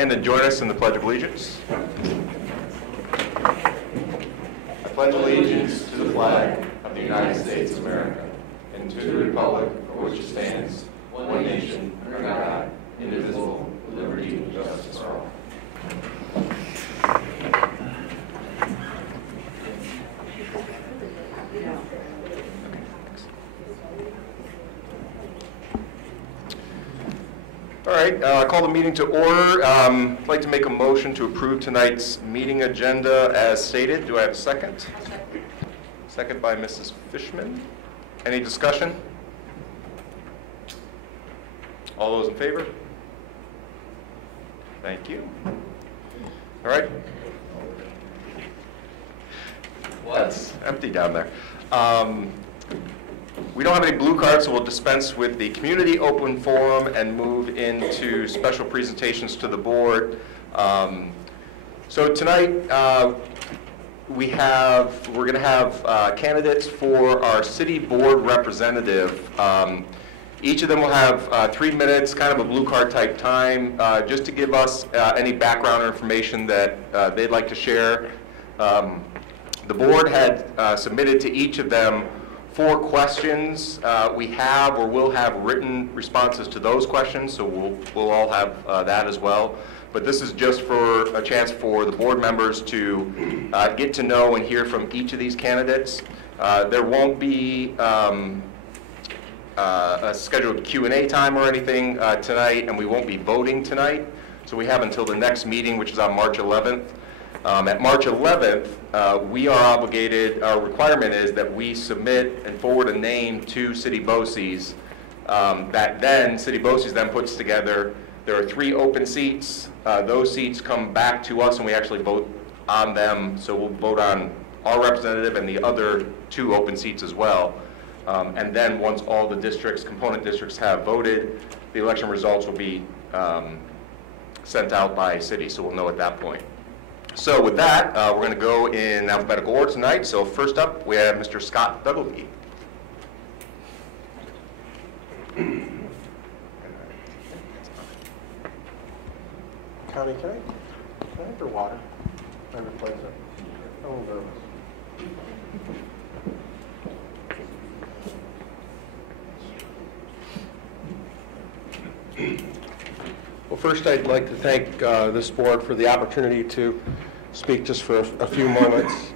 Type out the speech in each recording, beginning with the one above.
And then join us in the Pledge of Allegiance. I pledge allegiance to the flag of the United States of America and to the republic for which it stands, one nation, under God, indivisible, with liberty and justice for all. All right, I call the meeting to order. I'd like to make a motion to approve tonight's meeting agenda as stated. Do I have a second? Second by Mrs. Fishman. Any discussion? All those in favor? Thank you. All right. That's empty down there. We don't have any blue cards, so we'll dispense with the community open forum and move into special presentations to the board. So tonight we're going to have candidates for our city board representative. Each of them will have 3 minutes, kind of a blue card type time, just to give us any background information that they'd like to share. The board had submitted to each of them 4 questions. We have or will have written responses to those questions, so we'll all have that as well. But this is just for a chance for the board members to get to know and hear from each of these candidates. There won't be a scheduled Q&A time or anything tonight, and we won't be voting tonight. So we have until the next meeting, which is on March 11th. At March 11th, we are obligated, our requirement is that we submit and forward a name to City BOCES that then City BOCES then puts together. There are 3 open seats. Those seats come back to us and we actually vote on them. So we'll vote on our representative and the other 2 open seats as well. And then once all the districts, component districts have voted, the election results will be sent out by city. So we'll know at that point. So with that, we're going to go in alphabetical order tonight. So first up, we have Mr. Scott Dudley. Connie, can I have your water? I replace it. I'm a little nervous. Well, first I'd like to thank this board for the opportunity to speak just for a few moments.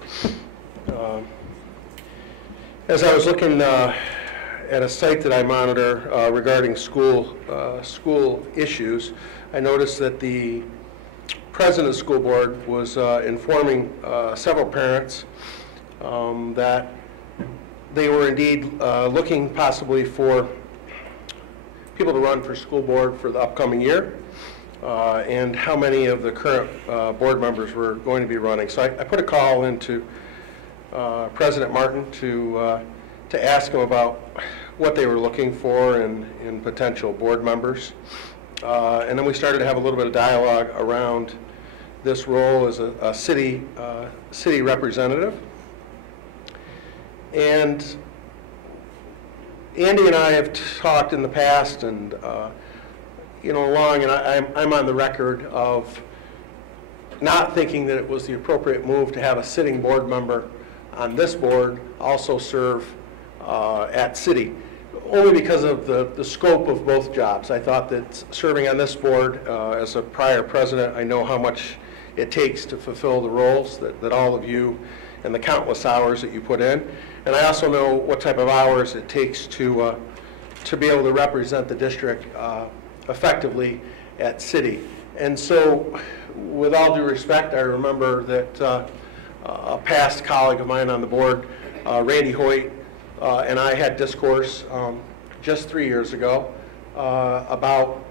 As I was looking at a site that I monitor regarding school issues, I noticed that the president of the school board was informing several parents that they were indeed looking possibly for people to run for school board for the upcoming year, and how many of the current board members were going to be running. So I put a call into President Martin to ask him about what they were looking for in potential board members. And then we started to have a little bit of dialogue around this role as a city representative. And Andy and I have talked in the past, and and I'm on the record of not thinking that it was the appropriate move to have a sitting board member on this board also serve at city, only because of the scope of both jobs. I thought that serving on this board as a prior president, I know how much it takes to fulfill the roles that all of you and the countless hours that you put in. And I also know what type of hours it takes to be able to represent the district effectively at city. And so, with all due respect, I remember that a past colleague of mine on the board, Randy Hoyt, and I had discourse just 3 years ago about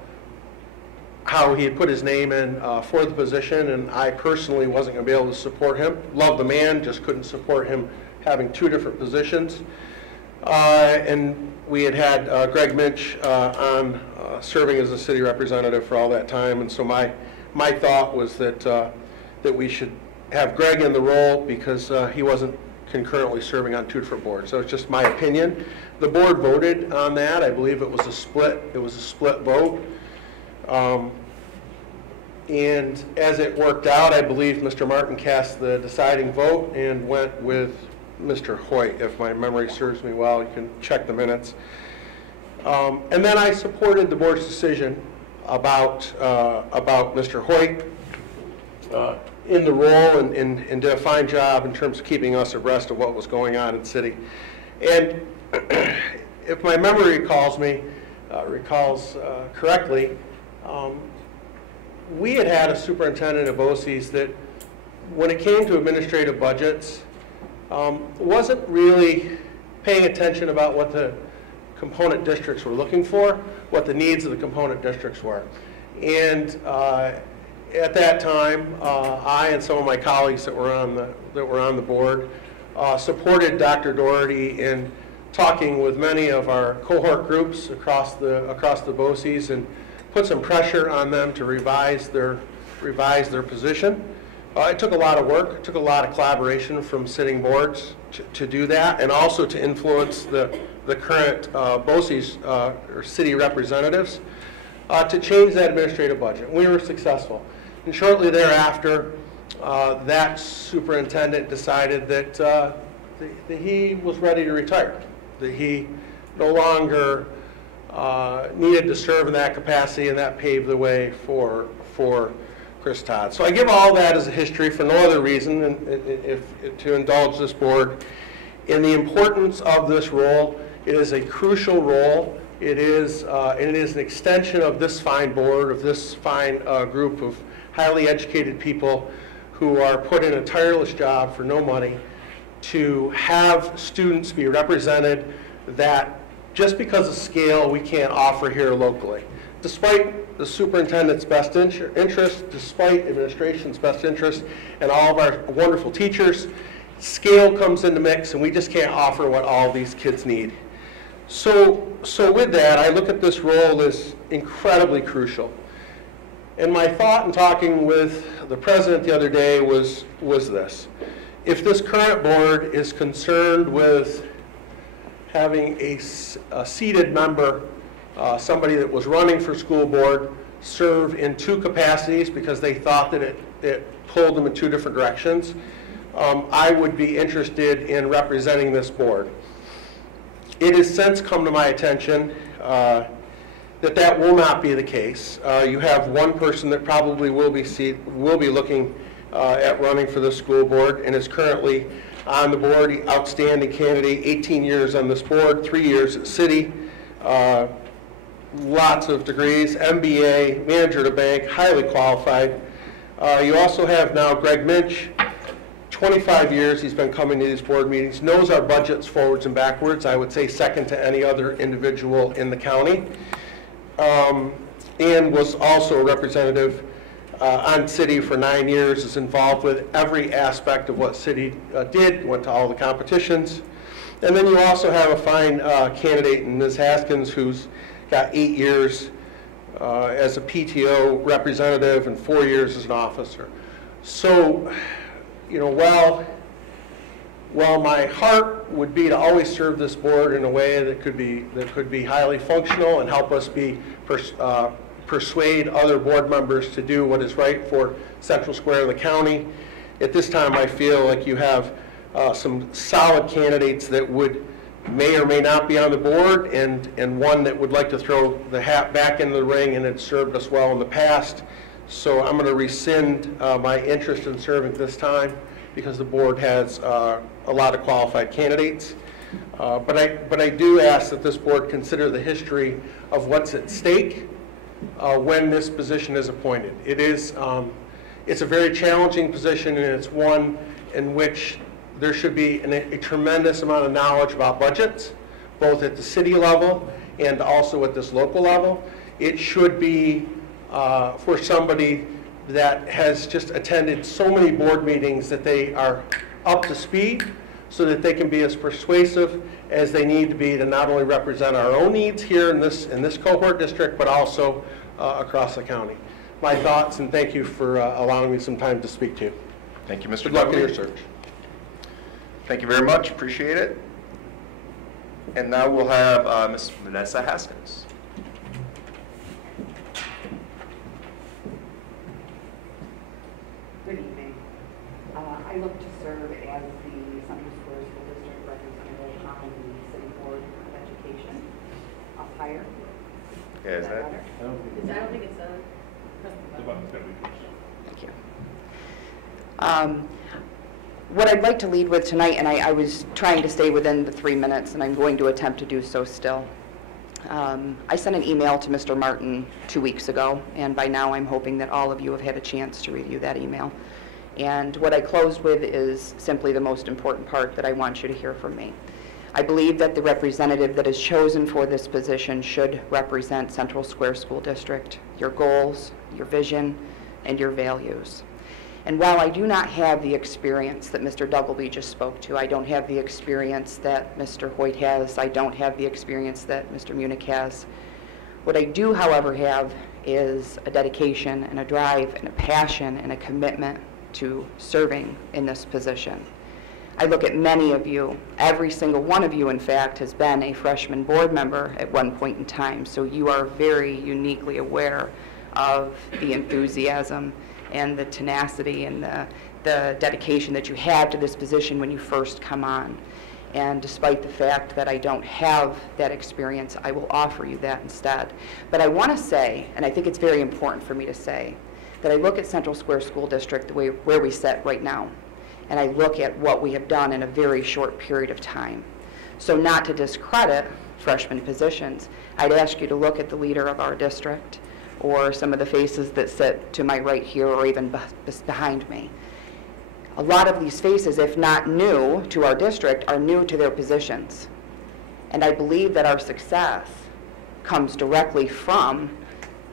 how he had put his name in for the position, and I personally wasn't going to be able to support him. Loved the man, just couldn't support him having 2 different positions. And we had Greg Minch on serving as a city representative for all that time, and so my thought was that we should have Greg in the role because he wasn't concurrently serving on 2 different boards. So it's just my opinion. The board voted on that. I believe it was a split vote. And as it worked out, I believe Mr. Martin cast the deciding vote and went with Mr. Hoyt. If my memory serves me well, you can check the minutes. And then I supported the board's decision about Mr. Hoyt in the role and did a fine job in terms of keeping us abreast of what was going on in the city. And if my memory recalls correctly, we had a superintendent of BOCES that, when it came to administrative budgets, wasn't really paying attention about what the component districts were looking for, what the needs of the component districts were. And at that time, I and some of my colleagues that were on the board supported Dr. Doherty in talking with many of our cohort groups across the BOCES and put some pressure on them to revise their position. It took a lot of work, it took a lot of collaboration from sitting boards to do that, and also to influence the current BOCES or city representatives to change that administrative budget. We were successful. And shortly thereafter, that superintendent decided that he was ready to retire, that he no longer needed to serve in that capacity, and that paved the way for Chris Todd. So I give all that as a history for no other reason than to indulge this board in the importance of this role. It is a crucial role. It is an extension of this fine board, of this fine group of highly educated people who are put in a tireless job for no money to have students be represented that just because of scale we can't offer here locally. Despite the superintendent's best interest, despite administration's best interest, and all of our wonderful teachers, scale comes into mix and we just can't offer what all these kids need. So with that, I look at this role as incredibly crucial. And my thought in talking with the president the other day was this. If this current board is concerned with having a seated member, somebody that was running for school board, serve in two capacities because they thought that it pulled them in two different directions, I would be interested in representing this board. It has since come to my attention that will not be the case. You have one person that probably will be looking at running for the school board and is currently on the board, outstanding candidate, 18 years on this board, 3 years at City, lots of degrees, MBA, manager at a bank, highly qualified. You also have now Greg Minch, 25 years he's been coming to these board meetings, knows our budgets forwards and backwards, I would say second to any other individual in the county, and was also a representative on City for 9 years, is involved with every aspect of what City did, went to all the competitions. And then you also have a fine candidate in Ms. Haskins, who's got 8 years as a PTO representative and 4 years as an officer. So, you know, while my heart would be to always serve this board in a way that could be highly functional and help us persuade other board members to do what is right for Central Square of the county, at this time I feel like you have some solid candidates that may or may not be on the board, and one that would like to throw the hat back into the ring and had served us well in the past. So I'm going to rescind my interest in serving this time because the board has a lot of qualified candidates. But I do ask that this board consider the history of what's at stake when this position is appointed. It's a very challenging position, and it's one in which there should be a tremendous amount of knowledge about budgets, both at the city level and also at this local level. It should be for somebody that has just attended so many board meetings that they are up to speed so that they can be as persuasive as they need to be to not only represent our own needs here in this cohort district, but also across the county. My thoughts, and thank you for allowing me some time to speak to you. Thank you, Mr. Good luck in Doherty. your search. Thank you very much. Appreciate it. And now we'll have Ms. Vanessa Haskins. Good evening. I look to serve as the Central Square School District representative on the City Board of Education. Up higher. Yeah, is that? better? I don't think it's a. The button's gotta be pushed. Thank you. What I'd like to lead with tonight, and I was trying to stay within the 3 minutes, and I'm going to attempt to do so still. I sent an email to Mr. Martin 2 weeks ago, and by now I'm hoping that all of you have had a chance to review that email. And what I closed with is simply the most important part that I want you to hear from me. I believe that the representative that is chosen for this position should represent Central Square School District, your goals, your vision, and your values. And while I do not have the experience that Mr. Dougleby just spoke to, I don't have the experience that Mr. Hoyt has, I don't have the experience that Mr. Munich has. What I do, however, have is a dedication and a drive and a passion and a commitment to serving in this position. I look at many of you, every single one of you, in fact, has been a freshman board member at one point in time, so you are very uniquely aware of the enthusiasm and the tenacity and the dedication that you have to this position when you first come on. And despite the fact that I don't have that experience, I will offer you that instead. But I want to say, and I think it's very important for me to say, that I look at Central Square School District the way where we sit right now, and I look at what we have done in a very short period of time. So not to discredit freshman positions, I'd ask you to look at the leader of our district, or some of the faces that sit to my right here or even behind me. A lot of these faces, if not new to our district, are new to their positions. And I believe that our success comes directly from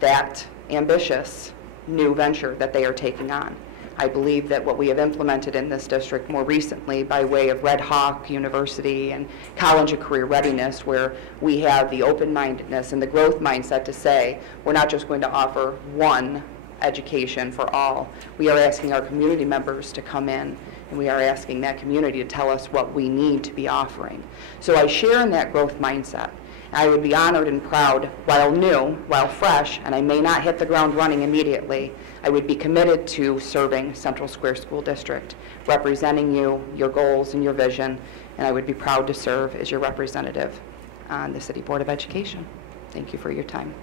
that ambitious new venture that they are taking on. I believe that what we have implemented in this district more recently by way of Red Hawk University and College of Career Readiness, where we have the open-mindedness and the growth mindset to say we're not just going to offer one education for all. We are asking our community members to come in, and we are asking that community to tell us what we need to be offering. So I share in that growth mindset. I would be honored and proud, while new, while fresh, and I may not hit the ground running immediately, I would be committed to serving Central Square School District, representing you, your goals, and your vision, and I would be proud to serve as your representative on the City Board of Education. Thank you for your time.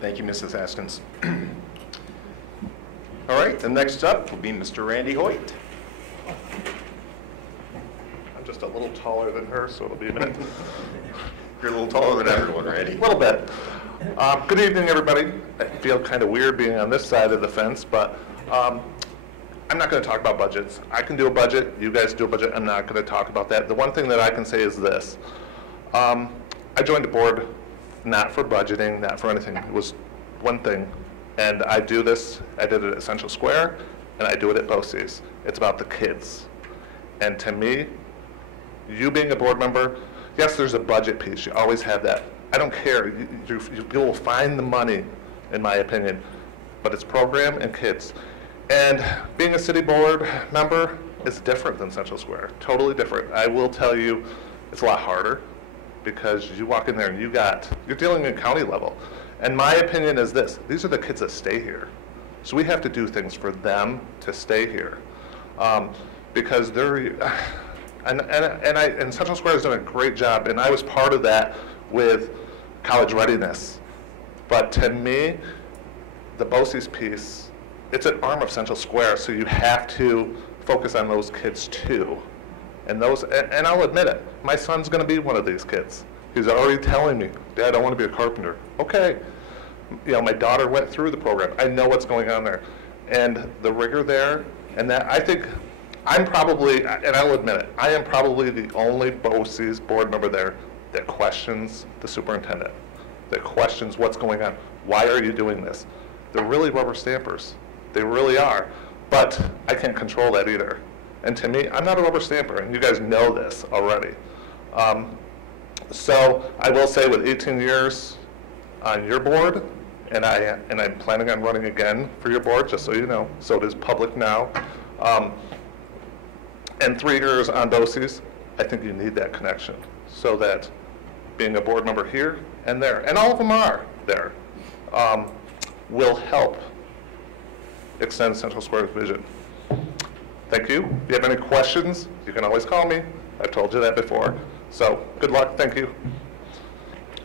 Thank you, Mrs. Askins. All right, and next up will be Mr. Randy Hoyt. I'm just a little taller than her, so it'll be a minute. You're a little taller than everyone, Randy. A little bit. Good evening, everybody. I feel kind of weird being on this side of the fence, but I'm not going to talk about budgets. I can do a budget. You guys do a budget. I'm not going to talk about that. The one thing that I can say is this. I joined the board not for budgeting, not for anything. It was one thing. And I do this. I did it at Central Square, and I do it at BOCES. It's about the kids. And to me, you being a board member, yes, there's a budget piece. You always have that. I don't care. You will find the money, in my opinion, but it's program and kids. And being a city board member is different than Central Square, totally different. I will tell you, it's a lot harder because you walk in there and you're dealing at county level. And my opinion is this: these are the kids that stay here, so we have to do things for them to stay here, because they're. And Central Square has done a great job, and I was part of that with college readiness. But to me, the BOCES piece, it's an arm of Central Square, so you have to focus on those kids too. And I'll admit it, my son's going to be one of these kids. He's already telling me, Dad, I want to be a carpenter. Okay. You know, my daughter went through the program. I know what's going on there. And the rigor there, and that, I think, I'm probably, and I'll admit it, I am probably the only BOCES board member there that questions the superintendent, that questions what's going on. Why are you doing this? They're really rubber stampers. They really are. But I can't control that either. And to me, I'm not a rubber stamper, and you guys know this already. So I will say, with 18 years on your board, and I'm planning on running again for your board, just so you know, so it is public now. And 3 years on BOCES, I think you need that connection, so that being a board member here and there, and all of them are there, will help extend Central Square's vision. Thank you. If you have any questions, you can always call me. I've told you that before. So good luck. Thank you.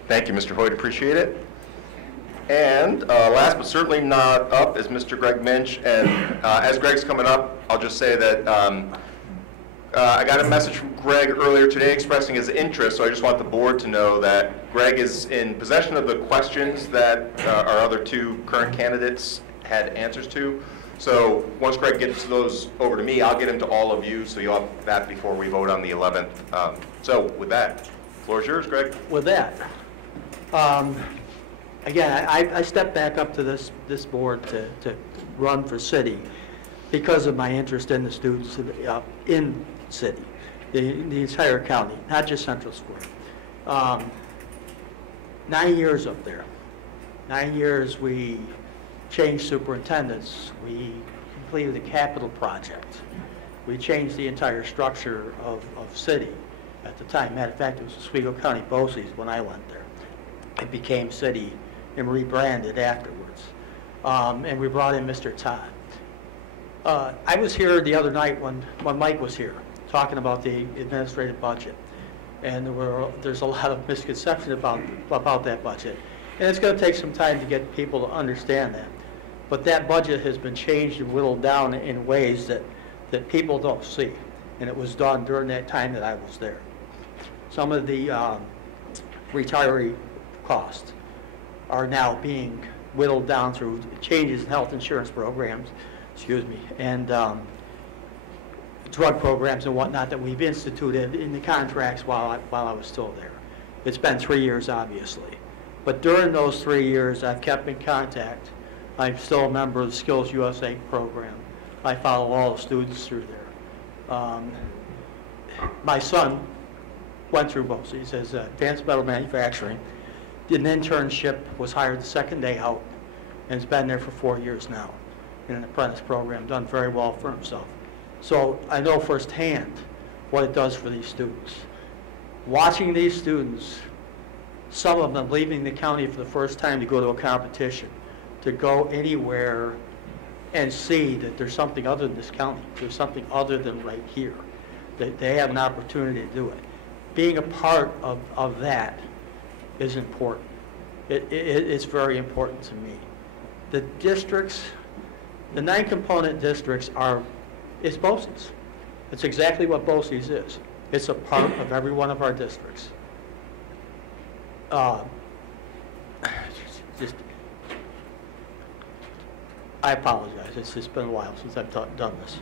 Thank you, Mr. Hoyt, appreciate it. And last but certainly not up is Mr. Greg Minch. And as Greg's coming up, I'll just say that I got a message from Greg earlier today expressing his interest, so I just want the board to know that Greg is in possession of the questions that our other two current candidates had answers to. So once Greg gets those over to me, I'll get them to all of you, so you'll have that before we vote on the 11th. So with that, the floor is yours, Greg. With that, again, I stepped back up to this board to run for city because of my interest in the students in city, the entire county, not just Central Square. 9 years up there. 9 years we changed superintendents. We completed a capital project. We changed the entire structure of city at the time. Matter of fact, it was Oswego County BOCES when I went there. It became city and rebranded afterwards. And we brought in Mr. Todd. I was here the other night when Mike was here, talking about the administrative budget. And there's a lot of misconception about that budget. And it's going to take some time to get people to understand that. But that budget has been changed and whittled down in ways that people don't see. And it was done during that time that I was there. Some of the retiree costs are now being whittled down through changes in health insurance programs, and drug programs and whatnot that we've instituted in the contracts while I was still there. It's been 3 years, obviously. But during those 3 years, I've kept in contact. I'm still a member of the Skills USA program. I follow all the students through there. My son went through BOCES as advanced metal manufacturing, did an internship, was hired the second day out, and has been there for 4 years now in an apprentice program, done very well for himself. So I know firsthand what it does for these students. Watching these students, some of them leaving the county for the first time to go to a competition, to go anywhere and see that there's something other than this county, there's something other than right here, that they have an opportunity to do it. Being a part of that is important. It's very important to me. The districts, the 9 component districts it's BOCES. It's exactly what BOCES is. It's a part of every one of our districts. I apologize. It's just been a while since I've done this.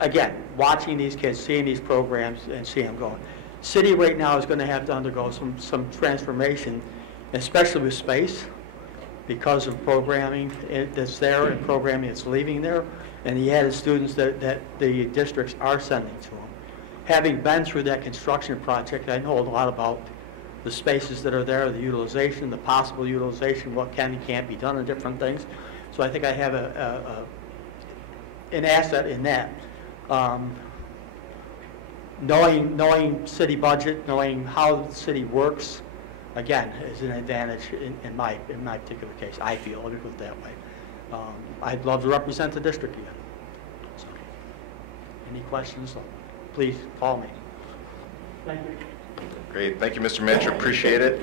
Again, watching these kids, seeing these programs, and seeing them going. City right now is going to have to undergo some transformation, especially with space, because of programming that's there and programming that's leaving there, and the added students that the districts are sending to them. Having been through that construction project, I know a lot about the spaces that are there, the utilization, the possible utilization, what can and can't be done, and different things. So I think I have an asset in that. Knowing city budget, knowing how the city works, again, is an advantage in my particular case. I feel, let me put it that way. I'd love to represent the district again. So, any questions? Please call me. Thank you. Great, thank you, Mr. Minch, appreciate it.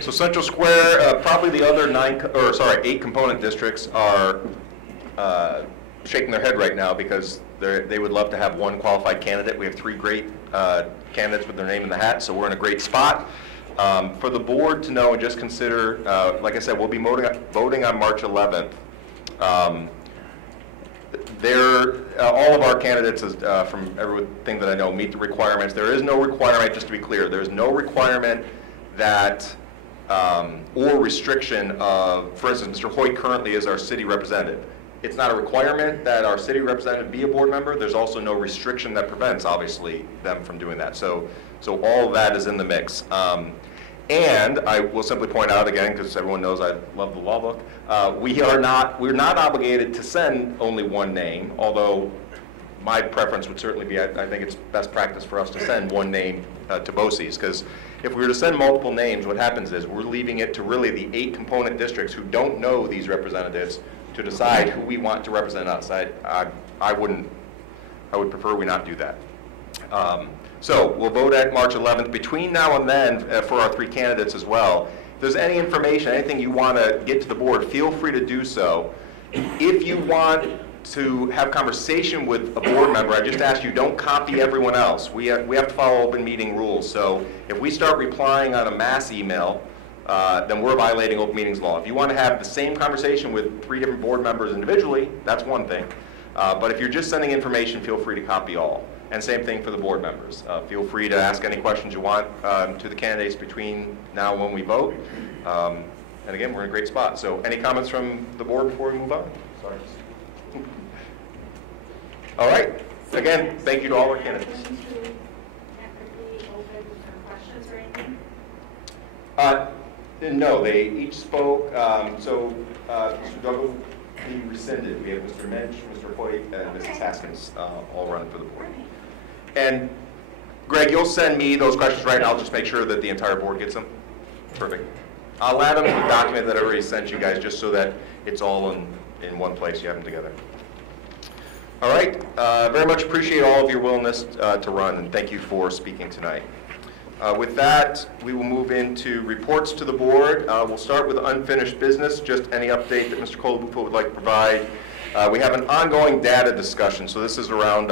So Central Square, probably the other 8 component districts are shaking their head right now because they would love to have one qualified candidate. We have 3 great candidates with their name in the hat, so we're in a great spot. For the board to know and just consider, like I said, we'll be voting on March 11th. All of our candidates, from everything that I know, meet the requirements. There is no requirement, just to be clear, there is no requirement that, or restriction of, for instance, Mr. Hoyt currently is our city representative. It's not a requirement that our city representative be a board member. There's also no restriction that prevents, obviously, them from doing that. So all of that is in the mix. And I will simply point out again, because everyone knows I love the law book, we're not obligated to send only one name, although my preference would certainly be, I think it's best practice for us to send one name to BOCES, because if we were to send multiple names, what happens is we're leaving it to really the 8 component districts who don't know these representatives to decide who we want to represent us. I would prefer we not do that. So we'll vote at March 11th. Between now and then, for our 3 candidates as well, if there's any information, anything you want to get to the board, feel free to do so. If you want to have conversation with a board member, I just ask you, don't copy everyone else. We have to follow open meeting rules. So if we start replying on a mass email, then we're violating open meetings law. If you want to have the same conversation with 3 different board members individually, that's one thing. But if you're just sending information, feel free to copy all. And same thing for the board members. Feel free to ask any questions you want to the candidates between now and when we vote. And again, we're in a great spot. So any comments from the board before we move on? Sorry. All right. Again, thank you to all our candidates. No, they each spoke. Mr. Douglas, he rescinded. We have Mr. Mensch, Mr. Hoyt, and Mrs. Haskins all running for the board. And Greg, you'll send me those questions right, and I'll just make sure that the entire board gets them. Perfect. I'll add them to the document that I already sent you guys, just so that it's all in one place. You have them together. All right. Very much appreciate all of your willingness to run, and thank you for speaking tonight. With that, we will move into reports to the board. We'll start with unfinished business, just any update that Mr. Colabupo would like to provide. We have an ongoing data discussion, so this is around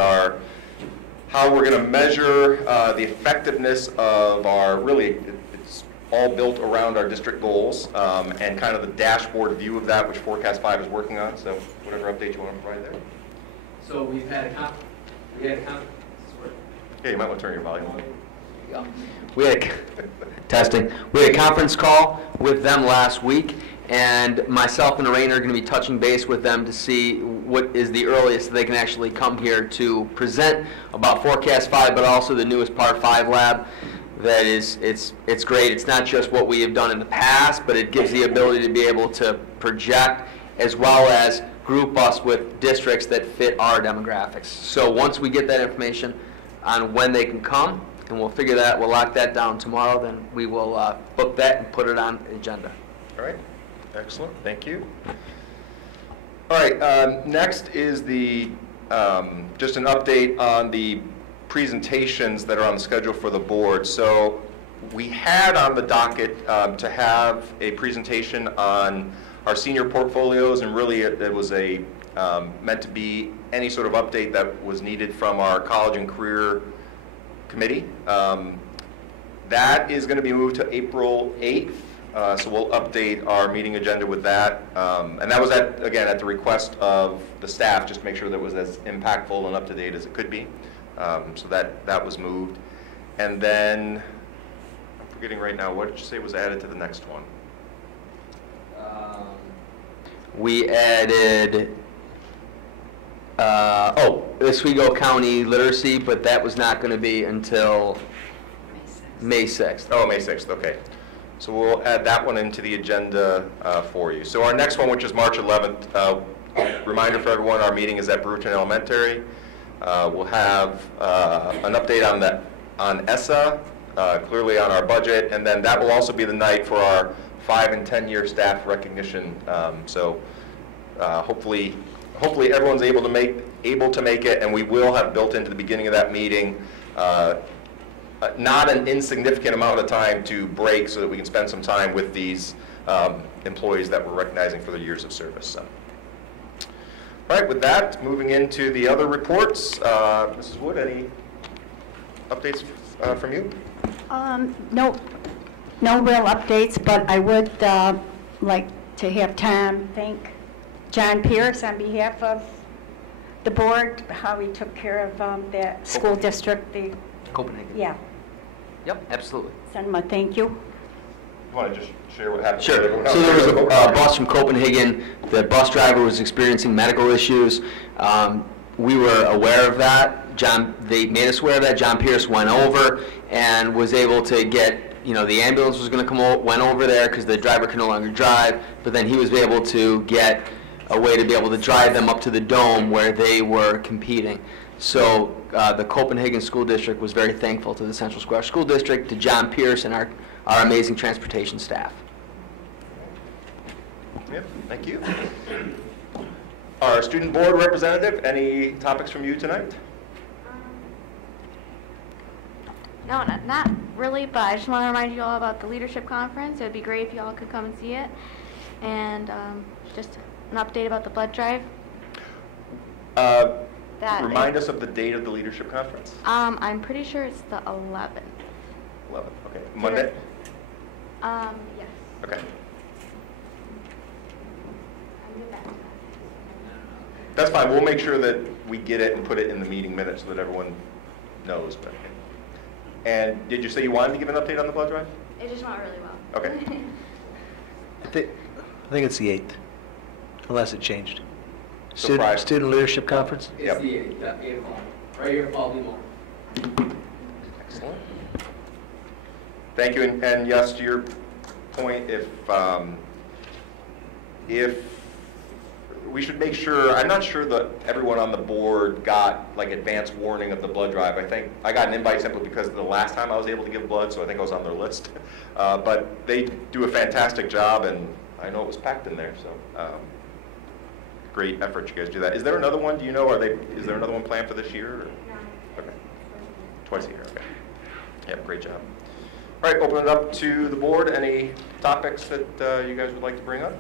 how we're going to measure the effectiveness of our, really, it's all built around our district goals, and kind of the dashboard view of that, which Forecast 5 is working on, so whatever update you want to provide there. So we've had a conference. Yeah, you might want to turn your volume on. We had a conference call with them last week, and myself and Lorraine are going to be touching base with them to see what is the earliest they can actually come here to present about Forecast 5, but also the newest Part 5 lab. That is, it's great. It's not just what we have done in the past, but it gives the ability to be able to project as well as group us with districts that fit our demographics. So once we get that information on when they can come, and we'll figure that, we'll lock that down tomorrow, then we will book that and put it on the agenda. All right, excellent, thank you. All right, next is the, just an update on the presentations that are on the schedule for the board. So we had on the docket to have a presentation on our senior portfolios, and really it was meant to be any sort of update that was needed from our college and career committee. That is going to be moved to April 8th, so we'll update our meeting agenda with that. And that was, again, at the request of the staff, just to make sure that it was as impactful and up-to-date as it could be. So that was moved. And then, I'm forgetting right now, what did you say was added to the next one? We added Oswego County Literacy, but that was not going to be until May 6th. Oh, May 6th, okay. So we'll add that one into the agenda for you. So our next one, which is March 11th, reminder for everyone, our meeting is at Brewton Elementary. We'll have an update on ESSA, clearly on our budget, and then that will also be the night for our 5- and 10-year staff recognition. So hopefully everyone's able to make it, and we will have built into the beginning of that meeting not an insignificant amount of time to break so that we can spend some time with these employees that we're recognizing for their years of service. So. All right, with that, moving into the other reports. Mrs. Wood, any updates from you? No real updates, but I would like to have Tom thank John Pierce on behalf of the board, how he took care of that school district. Copenhagen. Yeah. Yep, absolutely. Send him a thank you. You want to just share what happened? Sure. So there was a bus from Copenhagen. The bus driver was experiencing medical issues. We were aware of that. They made us aware of that. John Pierce went over and was able to get, the ambulance was going to went over there because the driver could no longer drive, but then he was able to get a way to be able to drive them up to the dome where they were competing. So the Copenhagen School District was very thankful to the Central Square School District, to John Pierce, and our amazing transportation staff. Yep, thank you. Our student board representative, any topics from you tonight? No, not really, but I just want to remind you all about the leadership conference. It would be great if you all could come and see it. And just an update about the blood drive. Remind us of the date of the leadership conference. I'm pretty sure it's the 11th. 11th, okay. Monday? Yes. Okay. I'll get back to that. That's fine. We'll make sure that we get it and put it in the meeting minutes so that everyone knows. And did you say you wanted to give an update on the blood drive? It just went really well. Okay. I think it's the 8th, unless it changed. So Friday. Student Leadership Conference? Yep. the 8th, 8 o'clock, right here at Baltimore. Excellent. Thank you. And yes, to your point, if we should make sure, I'm not sure that everyone on the board got like advance warning of the blood drive. I think I got an invite simply because the last time I was able to give blood, so I think I was on their list. But they do a fantastic job, and I know it was packed in there. So great effort you guys do that. Is there another one? Do you know? Is there another one planned for this year? Or? No. Okay. Twice a year. Okay. Yeah, great job. All right, open it up to the board. Any topics that you guys would like to bring up?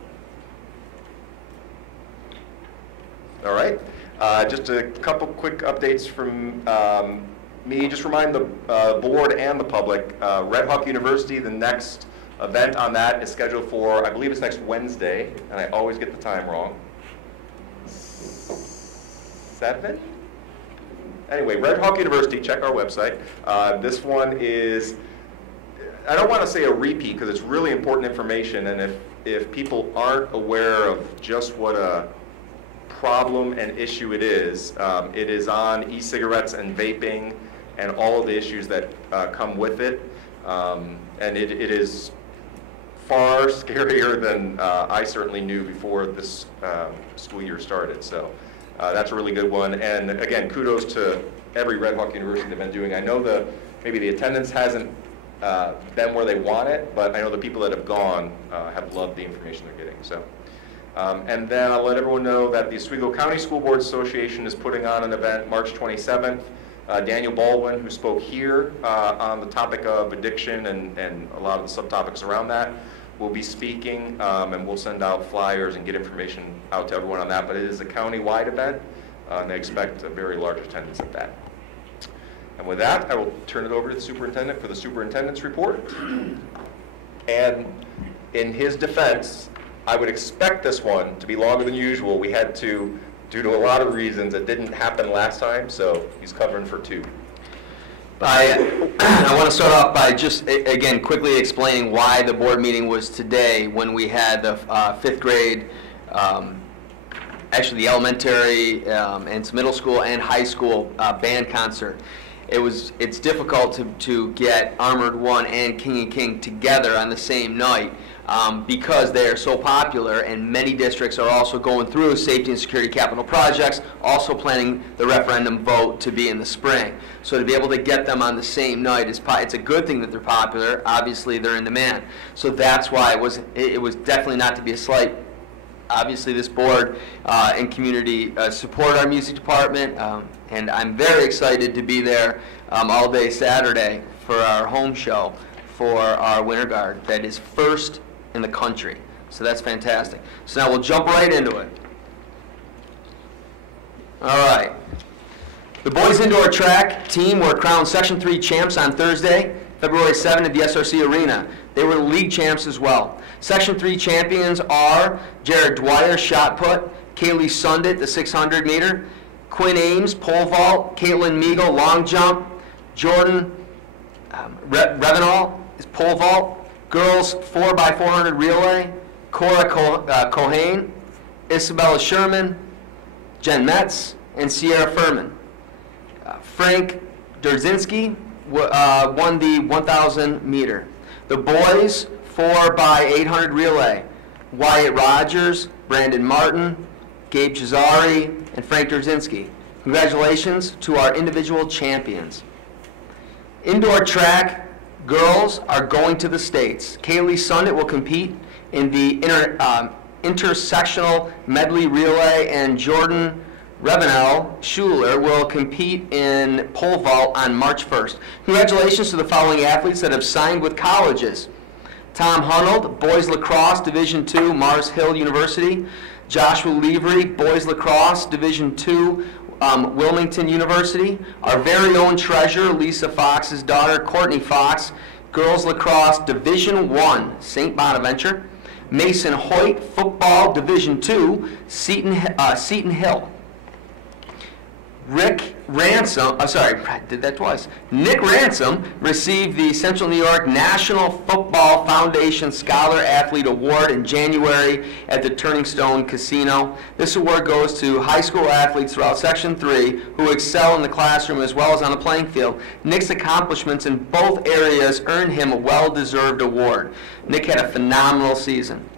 All right. Just a couple quick updates from me. Just remind the board and the public, Red Hawk University, the next event on that is scheduled for, I believe it's next Wednesday, and I always get the time wrong. 7? Anyway, Red Hawk University, check our website. This one is, I don't want to say a repeat because it's really important information, and if people aren't aware of just what a problem and issue it is on e-cigarettes and vaping and all of the issues that come with it. And it is far scarier than I certainly knew before this school year started. So that's a really good one. And again, kudos to every Red Hawk University they've been doing. I know maybe the attendance hasn't been where they want it, but I know the people that have gone have loved the information they're getting. So. And then I'll let everyone know that the Oswego County School Board Association is putting on an event March 27th. Daniel Baldwin, who spoke here on the topic of addiction and a lot of the subtopics around that, will be speaking, and we'll send out flyers and get information out to everyone on that. But it is a county-wide event, and they expect a very large attendance at that. And with that, I will turn it over to the superintendent for the superintendent's report. And in his defense, I would expect this one to be longer than usual. We had to, due to a lot of reasons, it didn't happen last time, so he's covering for 2. I want to start off by just, again, quickly explaining why the board meeting was today when we had the 5th grade, actually the elementary and middle school and high school band concert. It's difficult to get Armored One and King & King together on the same night. Because they are so popular, and many districts are also going through safety and security capital projects, also planning the referendum vote to be in the spring. So to be able to get them on the same night, it's a good thing that they're popular. Obviously, they're in demand. So that's why it was definitely not to be a slight. Obviously, this board and community support our music department, and I'm very excited to be there all day Saturday for our home show for our Winter Guard that is first in the country. So that's fantastic. So now we'll jump right into it. All right. The boys indoor track team were crowned Section 3 champs on Thursday, February 7 at the SRC Arena. They were the league champs as well. Section 3 champions are Jared Dwyer, shot put, Kaylee Sundit, the 600 meter, Quinn Ames, pole vault, Caitlin Meagle, long jump, Jordan Revenall is pole vault, girls 4x400 relay, Cora Cohane, Isabella Sherman, Jen Metz, and Sierra Furman. Frank Derzinski won the 1,000 meter. The boys 4x800 relay, Wyatt Rogers, Brandon Martin, Gabe Cesari, and Frank Derzinski. Congratulations to our individual champions. Indoor track girls are going to the States. Kaylee Sundit will compete in the intersectional medley relay, and Jordan Revenel Schuler will compete in pole vault on March 1st. Congratulations to the following athletes that have signed with colleges. Tom Hunold, boys lacrosse, Division II, Mars Hill University. Joshua Levry, boys lacrosse, Division II, Wilmington University. Our very own treasurer, Lisa Fox's daughter, Courtney Fox, girls lacrosse, Division I, St. Bonaventure. Mason Hoyt, football, Division II, Seton Hill. Nick Ransom received the Central New York National Football Foundation Scholar Athlete Award in January at the Turning Stone Casino. This award goes to high school athletes throughout Section 3 who excel in the classroom as well as on the playing field. Nick's accomplishments in both areas earned him a well-deserved award. Nick had a phenomenal season.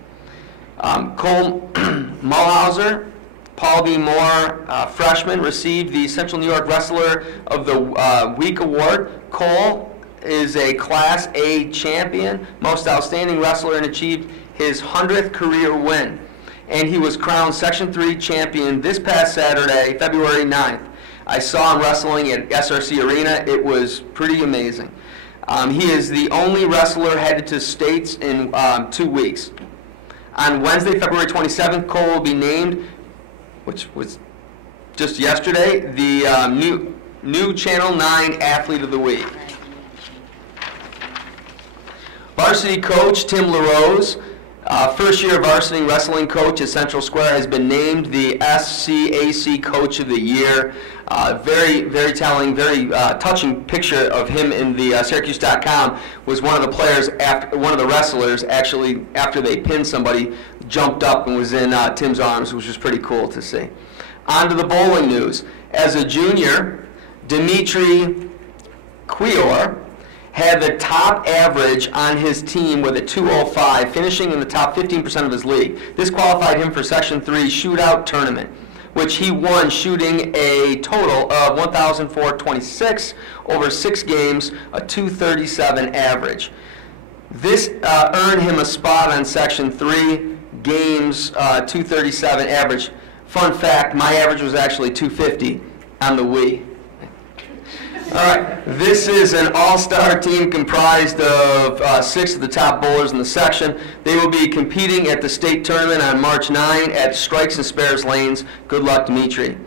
Cole Mulhauser, Paul B. Moore, freshman, received the Central New York Wrestler of the Week award. Cole is a Class A champion, most outstanding wrestler, and achieved his 100th career win. And he was crowned Section 3 champion this past Saturday, February 9th. I saw him wrestling at SRC Arena. It was pretty amazing. He is the only wrestler headed to states in 2 weeks. On Wednesday, February 27th, Cole will be named, which was just yesterday, the new Channel 9 Athlete of the Week. Varsity coach Tim LaRose, first year varsity wrestling coach at Central Square, has been named the SCAC Coach of the Year. Very, very telling, very touching picture of him in the Syracuse.com was one of the players, one of the wrestlers, actually, after they pinned somebody, jumped up and was in Tim's arms, which was pretty cool to see. On to the bowling news. As a junior, Dimitri Quior had the top average on his team with a 205, finishing in the top 15% of his league. This qualified him for Section 3 shootout tournament, which he won shooting a total of 1,426 over 6 games, a 237 average. This earned him a spot on Section 3 games, 237 average. Fun fact, my average was actually 250 on the Wii. All right, this is an all-star team comprised of 6 of the top bowlers in the section. They will be competing at the state tournament on March 9 at Strikes and Spares Lanes. Good luck, Dimitri.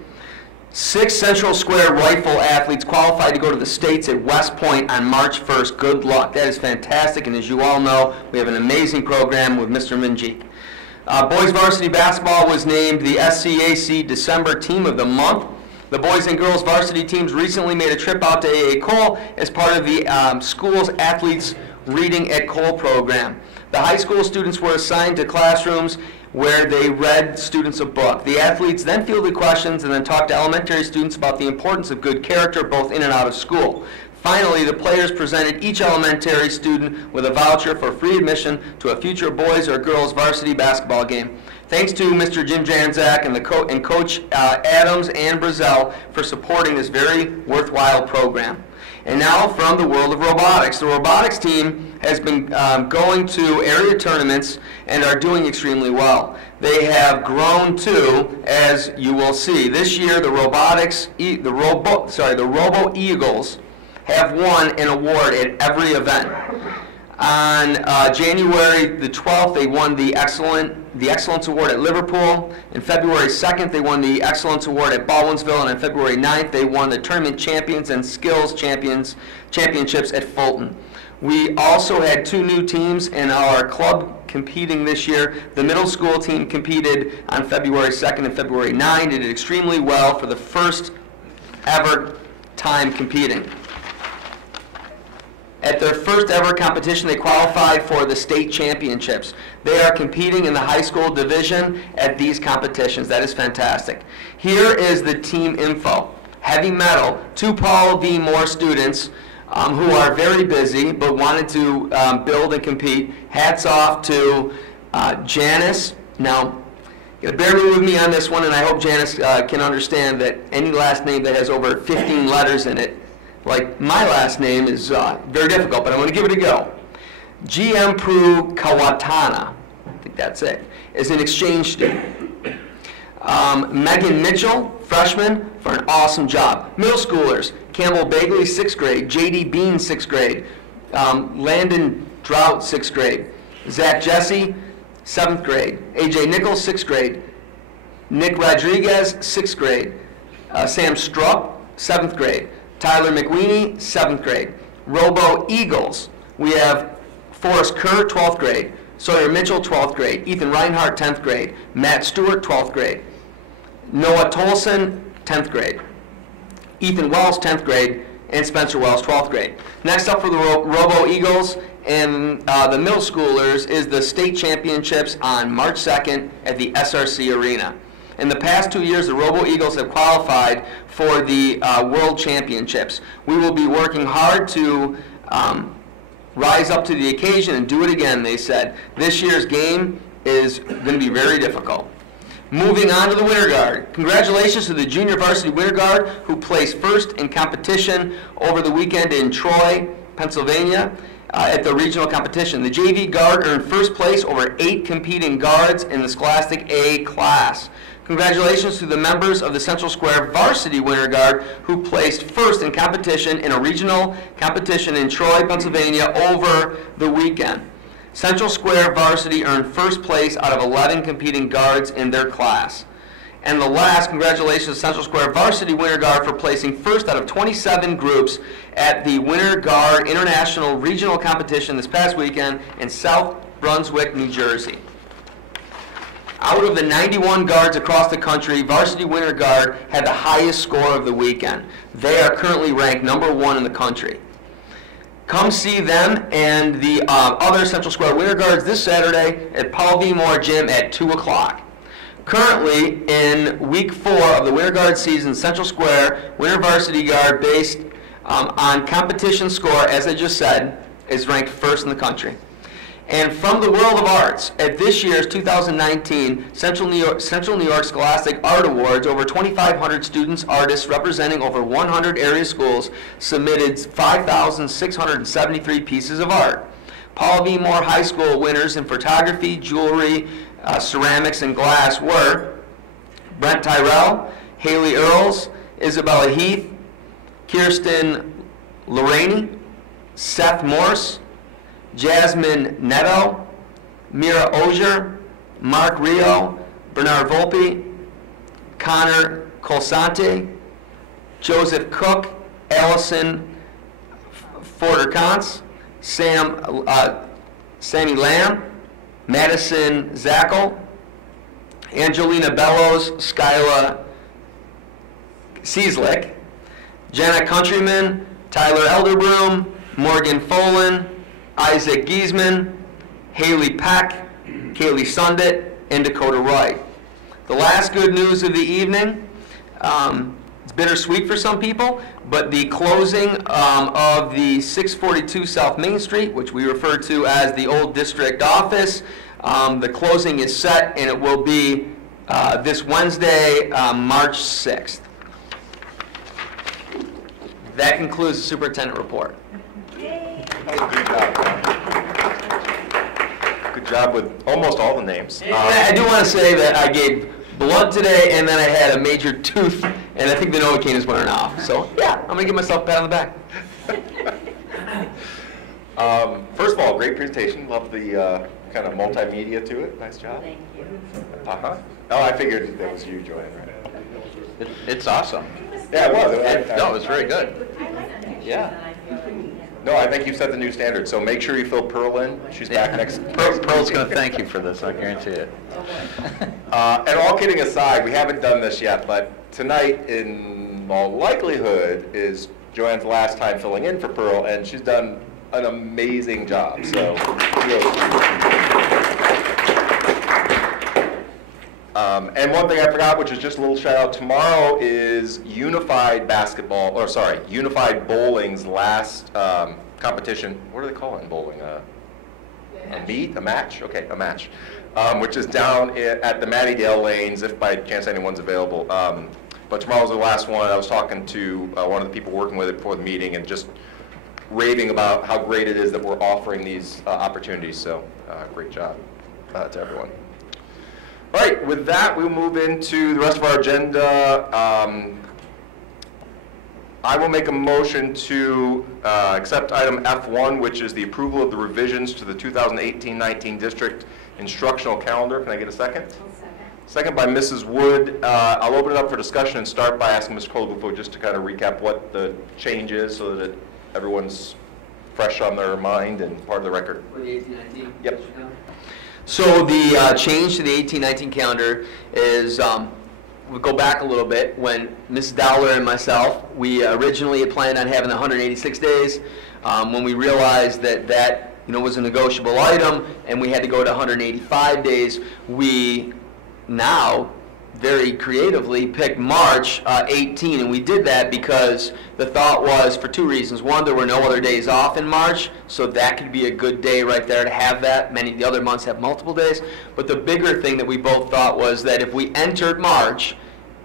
6 Central Square rifle athletes qualified to go to the States at West Point on March 1st. Good luck. That is fantastic, and as you all know, we have an amazing program with Mr. Minjik. Boys varsity basketball was named the SCAC December Team of the Month. The boys and girls varsity teams recently made a trip out to AA Cole as part of the school's Athletes Reading at Cole program. The high school students were assigned to classrooms where they read students a book. The athletes then fielded questions and then talked to elementary students about the importance of good character both in and out of school. Finally, the players presented each elementary student with a voucher for free admission to a future boys or girls varsity basketball game. Thanks to Mr. Jim Janzak and Coach Adams and Brazel for supporting this very worthwhile program. And now from the world of robotics. The robotics team has been going to area tournaments and are doing extremely well. They have grown to, as you will see, this year the Robo Eagles have won an award at every event. On January the 12th, they won the Excellence Award at Liverpool. On February 2nd, they won the Excellence Award at Baldwinsville. And on February 9th, they won the Tournament Champions and Skills Championships at Fulton. We also had 2 new teams in our club competing this year. The middle school team competed on February 2nd and February 9th. They did extremely well for the first ever time competing. At their first ever competition, they qualified for the state championships. They are competing in the high school division at these competitions. That is fantastic. Here is the team info. Heavy metal, 2 Paul V. Moore students who are very busy but wanted to build and compete. Hats off to Janice. Now, You gotta bear with me on this one, and I hope Janice can understand that any last name that has over 15 letters in it, like my last name, is very difficult, but I'm going to give it a go. GM Pru Kawatana, I think that's it, is an exchange student. Megan Mitchell, freshman, for an awesome job. Middle schoolers, Campbell Bagley, 6th grade, JD Bean, 6th grade, Landon Drought, 6th grade, Zach Jesse, 7th grade, AJ Nichols, 6th grade, Nick Rodriguez, 6th grade, Sam Strupp, 7th grade, Tyler McWeeny, 7th grade. Robo Eagles, we have Forrest Kerr, 12th grade, Sawyer Mitchell, 12th grade, Ethan Reinhardt, 10th grade, Matt Stewart, 12th grade, Noah Tolson, 10th grade, Ethan Wells, 10th grade, and Spencer Wells, 12th grade. Next up for the Robo Eagles and the middle schoolers is the state championships on March 2nd at the SRC Arena. In the past 2 years, the Robo Eagles have qualified for the World Championships. We will be working hard to rise up to the occasion and do it again, they said. This year's game is going to be very difficult. Moving on to the Winter Guard. Congratulations to the junior varsity Winter Guard who placed first in competition over the weekend in Troy, Pennsylvania at the regional competition. The JV Guard earned first place over 8 competing guards in the Scholastic A class. Congratulations to the members of the Central Square Varsity Winter Guard who placed first in competition in a regional competition in Troy, Pennsylvania over the weekend. Central Square Varsity earned first place out of 11 competing guards in their class. And the last, congratulations to Central Square Varsity Winter Guard for placing first out of 27 groups at the Winter Guard International Regional Competition this past weekend in South Brunswick, New Jersey. Out of the 91 guards across the country, Varsity Winter Guard had the highest score of the weekend. They are currently ranked #1 in the country. Come see them and the other Central Square Winter Guards this Saturday at Paul V. Moore Gym at 2 o'clock. Currently, in week 4 of the Winter Guard season, Central Square Winter Varsity Guard, based on competition score, as I just said, is ranked first in the country. And from the world of arts, at this year's 2019 Central New York Scholastic Art Awards, over 2,500 students, artists representing over 100 area schools submitted 5,673 pieces of art. Paul V. Moore High School winners in photography, jewelry, ceramics, and glass were Brent Tyrell, Haley Earls, Isabella Heath, Kirsten Lorraine, Seth Morse, Jasmine Neto, Mira Ogier, Mark Rio, Bernard Volpe, Connor Colsante, Joseph Cook, Allison Forder-Kantz, Sammy Lamb, Madison Zackel, Angelina Bellows, Skyla Cieslik, Jenna Countryman, Tyler Elderbroom, Morgan Folan, Isaac Giesman, Haley Peck, Kaylee Sundit, and Dakota Wright. The last good news of the evening, it's bittersweet for some people, but the closing of the 642 South Main Street, which we refer to as the old district office, the closing is set, and it will be this Wednesday, March 6th. That concludes the superintendent report. Good job with almost all the names. I do want to say that I gave blood today, and then I had a major tooth, and I think the Novocaine is wearing off. So, yeah, I'm going to give myself a pat on the back. First of all, great presentation. Love the kind of multimedia to it. Nice job. Thank you. Uh-huh. Oh, I figured that was you, Joanne, right? It's awesome. Yeah, it was. No, it was very good. Yeah. No, I think you've set the new standard, so make sure you fill Pearl in. She's back next. Pearl's going to thank you for this, I guarantee it. And all kidding aside, we haven't done this yet, but tonight, in all likelihood, is Joanne's last time filling in for Pearl, and she's done an amazing job. So, and one thing I forgot, which is just a little shout out, tomorrow is Unified Bowling's last competition. What do they call it in bowling? A meet? A match? Okay, a match. which is down at the Mattydale Lanes, if by chance anyone's available. But tomorrow's the last one. I was talking to one of the people working with it before the meeting and just raving about how great it is that we're offering these opportunities. So great job to everyone. All right, with that, we'll move into the rest of our agenda. I will make a motion to accept item F1, which is the approval of the revisions to the 2018-19 district instructional calendar. Can I get a second? Second by Mrs. Wood. I'll open it up for discussion and start by asking Mr. Colabufo just to kind of recap what the change is so that everyone's fresh on their mind and part of the record. For the 18-19? Yep. So the change to the 18-19 calendar is, we'll go back a little bit. When Mrs. Dowler and myself, we originally had planned on having the 186 days. When we realized that was a negotiable item and we had to go to 185 days, we now very creatively picked March 18, and we did that because the thought was for two reasons. One, there were no other days off in March, so that could be a good day right there to have that. Many of the other months have multiple days. But the bigger thing that we both thought was that if we entered March,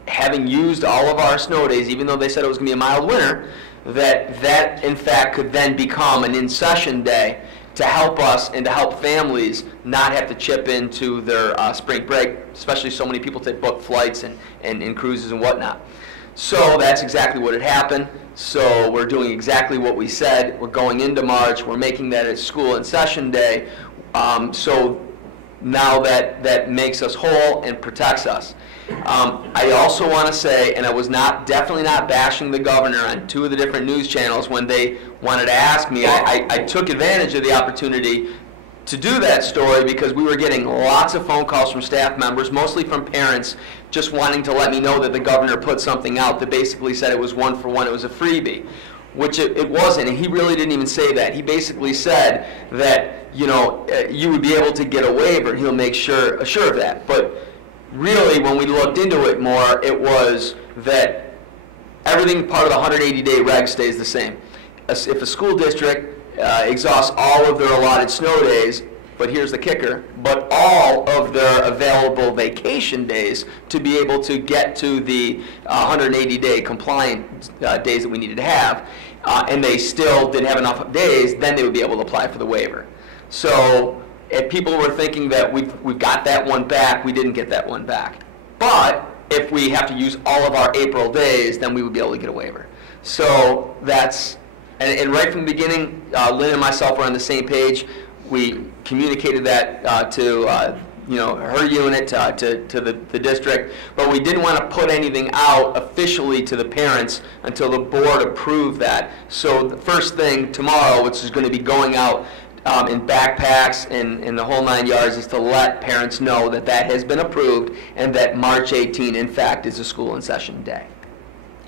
having used all of our snow days, even though they said it was going to be a mild winter, that in fact could then become an in-session day to help us and to help families not have to chip into their spring break, especially so many people take book flights and cruises and whatnot. So that's exactly what had happened. So we're doing exactly what we said. We're going into March. We're making that a school in session day. So now that makes us whole and protects us. I also want to say, and I was definitely not bashing the governor on two of the different news channels when they wanted to ask me. I took advantage of the opportunity to do that story because we were getting lots of phone calls from staff members, mostly from parents, just wanting to let me know that the governor put something out that basically said it was 1-for-1, it was a freebie, which it wasn't, and he really didn't even say that. He basically said that, you would be able to get a waiver, and he'll make sure of that. But really, when we looked into it more, it was that everything part of the 180-day reg stays the same. If a school district exhausts all of their allotted snow days, but here's the kicker, but all of their available vacation days to be able to get to the 180-day compliant days that we needed to have, and they still didn't have enough days, then they would be able to apply for the waiver. So if people were thinking that we've got that one back, we didn't get that one back. But if we have to use all of our April days, then we would be able to get a waiver. So that's, and right from the beginning, Lynn and myself were on the same page. We communicated that to her unit, to the district, but we didn't want to put anything out officially to the parents until the board approved that. So the first thing tomorrow, which is going to be going out in backpacks and the whole 9 yards, is to let parents know that that has been approved and that March 18, in fact, is a school in session day.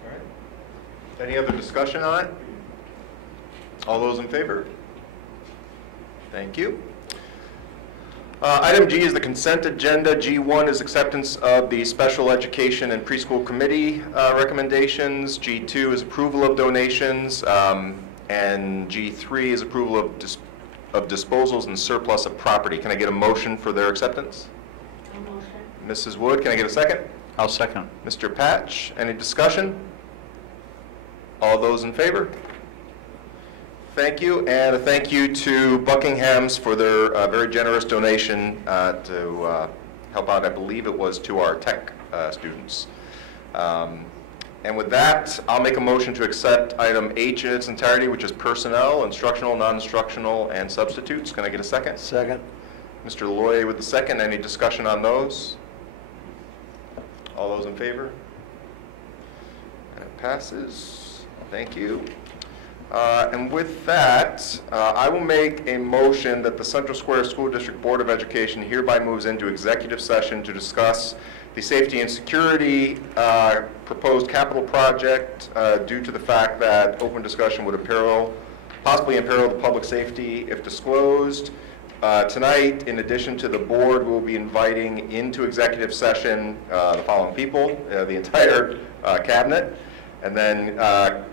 All right. Any other discussion on it? All those in favor? Thank you. Item G is the consent agenda. G1 is acceptance of the special education and preschool committee recommendations. G2 is approval of donations. And G3 is approval of disposals and surplus of property. Can I get a motion for their acceptance? A motion. Mrs. Wood, can I get a second? I'll second. Mr. Patch, any discussion? All those in favor? Thank you, and a thank you to Buckingham's for their very generous donation to help out, I believe it was to our tech students. And with that, I'll make a motion to accept item H in its entirety, which is personnel, instructional, non-instructional, and substitutes. Can I get a second? Second. Mr. Loy with the second. Any discussion on those? All those in favor? And it passes. Thank you. And with that, I will make a motion that the Central Square School District Board of Education hereby moves into executive session to discuss the safety and security proposed capital project due to the fact that open discussion would possibly imperil the public safety if disclosed. Tonight, in addition to the board, we'll be inviting into executive session the following people, the entire cabinet. And then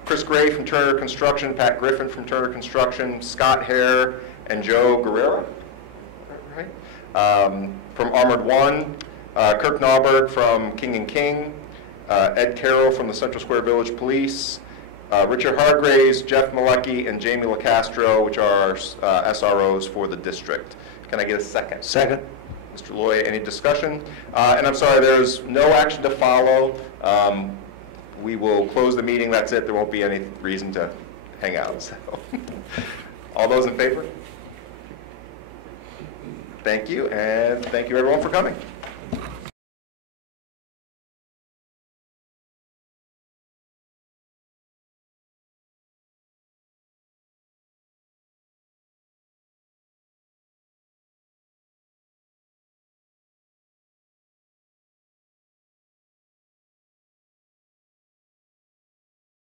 Chris Gray from Turner Construction, Pat Griffin from Turner Construction, Scott Hare, and Joe Guerrero. Right? From Armored One, Kirk Nauberg from King and King, Ed Carroll from the Central Square Village Police, Richard Hargraves, Jeff Malecki, and Jamie LaCastro, which are SROs for the district. Can I get a second? Second. Mr. Loy, any discussion? And I'm sorry, there's no action to follow. We will close the meeting, that's it. There won't be any reason to hang out. So. All those in favor? Thank you, and thank you everyone for coming.